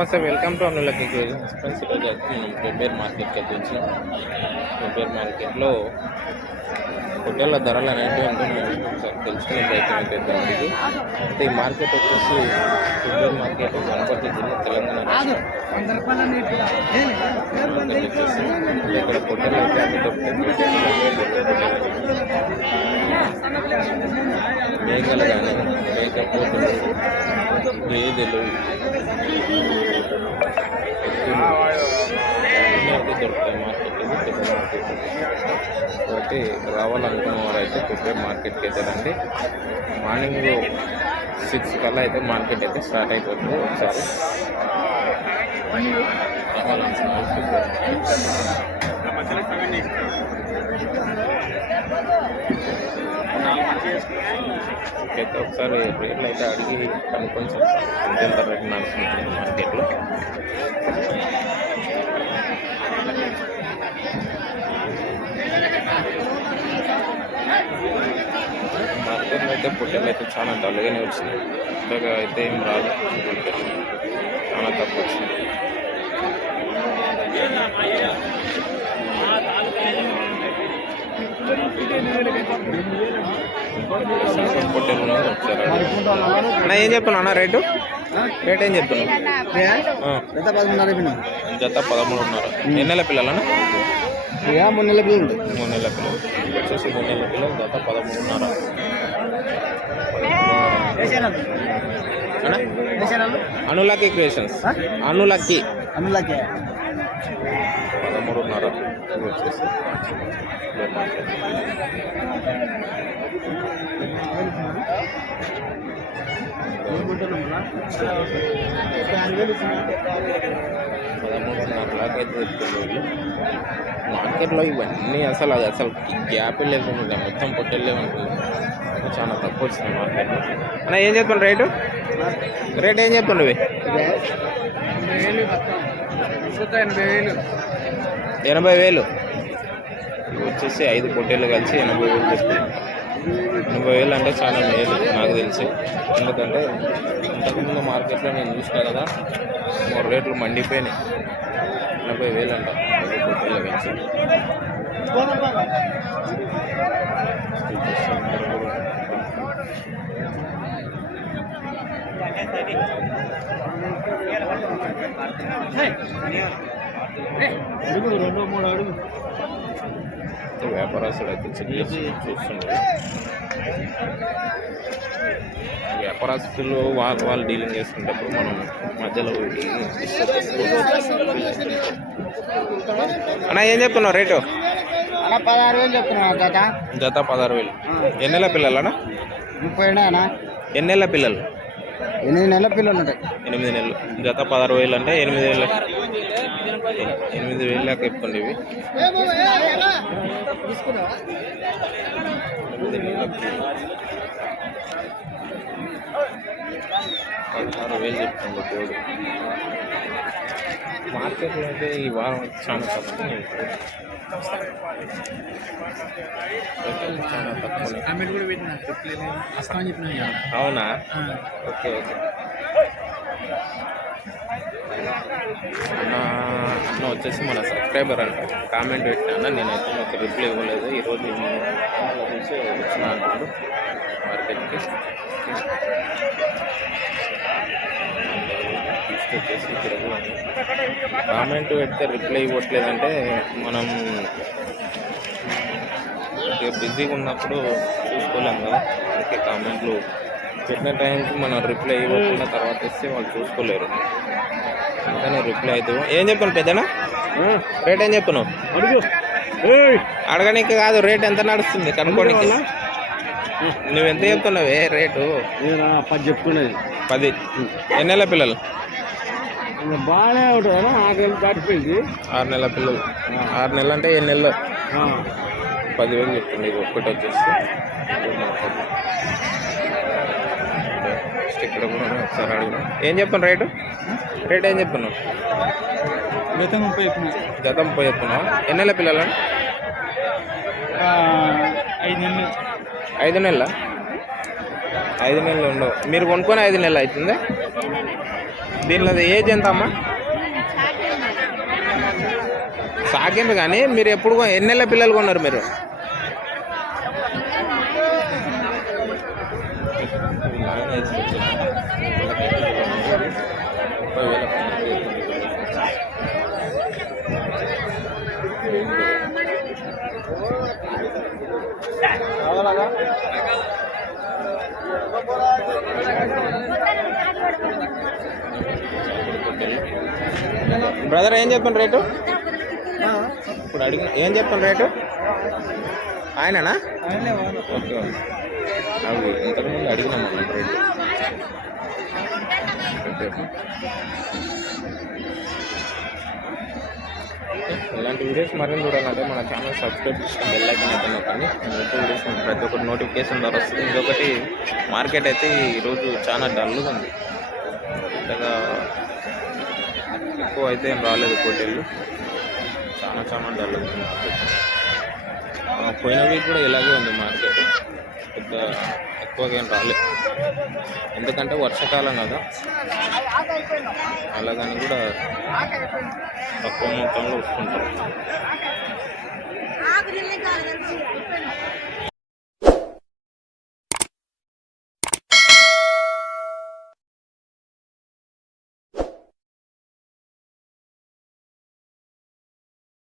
నమస్తే welcome to అనులకి friends ఈరోజు అయితే మనం మార్కెట్కి అయితే వచ్చినాం పెబ్బేర్ మార్కెట్లో పొట్టేళ్ళ ధరలు అనేవి ఉంటున్నాయి ఒకసారి తెలుసుకునే ప్రయత్నం చేద్దాం ఇది అయితే ఈ మార్కెట్ వచ్చేసి పెబ్బేర్ మార్కెట్ వనపర్తి జిల్లా తెలంగాణ ఇక్కడ పొట్టేళ్ళు అయితే అన్ని దొరుకుతాయి. మేకలు కానీ మేక పోతులు గేదెలు అన్నీ అయితే దొరుకుతాయి మార్కెట్ ఇది పెద్ద మార్కెట్ కాబట్టి రావాలనుకున్న వారు అయితే ప్రిపేర్ మార్కెట్కి అయితే రండి. మార్నింగ్ సిక్స్ కల్లా అయితే మార్కెట్ అయితే స్టార్ట్ అయిపోతుంది ఒకసారి. రావాలనుకున్న అయితే ఒకసారి రేట్లు అయితే అడిగి కనుక్కొని చెప్తాను ఎంత రేట్ నడుస్తుంది మార్కెట్లో. మార్కెట్లో అయితే పుట్టెలు అయితే చాలా డల్గానే వచ్చినాయి పెద్దగా అయితే ఏం రాదు. పుట్టెలు. చాలా తక్కువ వచ్చింది. పొట్టెలు. అన్న ఏం చెప్తున్నావు అన్న రేటు? రేట్ ఏం చెప్తున్నావు ఎంత పదమూడున్నర జత పదమూడున్నర. ఎన్ని నెలల పిల్లలన్నా ఇక మూడు నెలల పిల్లలు. మూడు నెలల పిల్లలు. వచ్చేసి మూడు నెలల పిల్లలు జత పదమూడున్నర. అనులకి క్రియేషన్స్ అనులకి అందులోకే పదమూడున్నర. వచ్చేసి. మార్కెట్. పదమూడున్నర అయితే మార్కెట్లో ఇవన్నీ అసలు అది అసలు గ్యాప్ లేకుండా మొత్తం పొట్టెళ్ళే ఉంటుంది చాలా తక్కువ వచ్చింది మార్కెట్లో. అన్న ఏం చెప్తున్నాడు రేటు? రేట్ ఏం చెప్తుండవు ఎనభై వేలు. వచ్చేసి ఐదు పొట్టేళ్ళు కలిసి ఎనభై వేలు చెప్తున్నాను ఎనభై వేలు అంటే చాలా మేలు నాకు తెలిసి. ఎందుకంటే ఇంతకుముందు మార్కెట్లో నేను చూసినా కదా మూడు రేట్లు మండిపోయినాయి. ఎనభై వేలు అంట కలిసి రెండు మూడు అడుగు. వ్యాపారస్తుడు అయితే చూస్తున్నాడు వ్యాపారస్తులు వాళ్ళు వాళ్ళు డీలింగ్ చేసుకునేటప్పుడు మనం మధ్యలో పోయి అన్న ఏం చెప్తున్నావు రేటు? అన్న పదహారు వేలు చెప్తున్నా తాత జత. పదహారు వేలు. ఎన్ని నెలల పిల్లలనా ముప్పై నెలల పిల్లలు? ఎనిమిది నెలల పిల్లలు ఉంటాయి. ఎనిమిది నెలలు. జత పదహారు వేలు అంటే ఎనిమిది వేల ఎనిమిది వేలు లెక్క చెప్తుంది ఇవి. పదహారు వేలు చెప్తుంది కోడి మార్కెట్లో అయితే ఈ వారం చాలా తక్కువ చాలా తక్కువ అవునా? Okay okay. అన్న అన్న వచ్చేసి మన సబ్స్క్రైబర్ అంట. కామెంట్ పెట్టినా నేనైతే ఒక రిప్లై ఇవ్వలేదు. ఈరోజు నేను చూసి వచ్చిన అంటాడు మార్కెట్కి వచ్చేసి ఇక్కడ కామెంట్ పెడితే రిప్లై ఇవ్వట్లేదంటే మనం బిజీగా ఉన్నప్పుడు చూసుకోలేం కదా. అందుకే కామెంట్లు పెట్టిన టైంకి మనం రిప్లై ఇవ్వకుండా తర్వాత ఇస్తే వాళ్ళు చూసుకోలేరు. అందుకని రిప్లై అయితే ఇవ్వం. ఏం చెప్పాను పెద్దనా? రేట్ ఏం చెప్పను అడుగు. అడగడానికి కాదు రేట్ ఎంత నడుస్తుంది కనుక్కోనికి? నువ్వు ఎంత చెప్తున్నావే రేటు? పది చెప్పుకునేది పది. ఎన్ని నెలల పిల్లలు? బాగానే ఉంటుంది ఆకలి దాటిపోయింది. ఆరు నెలల పిల్లలు. ఆరు నెలలు అంటే ఎన్ని నెలలు? పదివేలు చెప్తుంది ఒక్కటి వచ్చేసి. ఇక్కడ కూడా. ఒకసారి అడుగుదాం ఏం చెప్పాను రేటు? రేట్ ఏం చెప్పాను గత ముప్పై చెప్పిన. జత ముప్పై చెప్తున్నావు? ఎన్ని నెలల పిల్లలు? ఐదు నెలలు. ఐదు నెలల? ఐదు నెలలు ఉండవు. మీరు కొనుక్కొని ఐదు నెలలు అవుతుందా? దీనిలో ఏజ్ ఎంత అమ్మా? సాకిండ్రు కానీ మీరు ఎప్పుడు కొ- ఎన్ని నెలల పిల్లలు కొన్నారు మీరు? బ్రదర్ ఏం చెప్పాను రేటు? ఇప్పుడు అడిగిన ఏం చెప్పాను రేటు? ఆయననా? ఓకే. అవి ఇంతకుముందు అడిగినాం మనం రేటు. రేటు. ఇలాంటి వీడియోస్ మరిన్ని చూడాలంటే మన ఛానల్ సబ్స్క్రైబ్ చేసుకుని వెళ్ళైకన్ అయితే నొక్కండి. వీడియోస్ ప్రతి ఒక్కటి నోటిఫికేషన్ ద్వారా వస్తుంది. ఇంకొకటి మార్కెట్ అయితే ఈరోజు చాలా డల్గా ఉంది. పెద్దగా ఎక్కువ అయితే ఏం రాలేదు పోటీలు. చాలా చాలా డల్గా ఉంది. మార్కెట్ పోయిన వీక్ కూడా ఇలాగే ఉంది మార్కెట్ పెద్ద ఎక్కువగా ఏం రాలేదు ఎందుకంటే వర్షాకాలం కదా. అలాగని కూడా తక్కువ మొత్తంలో వస్తుంటారు.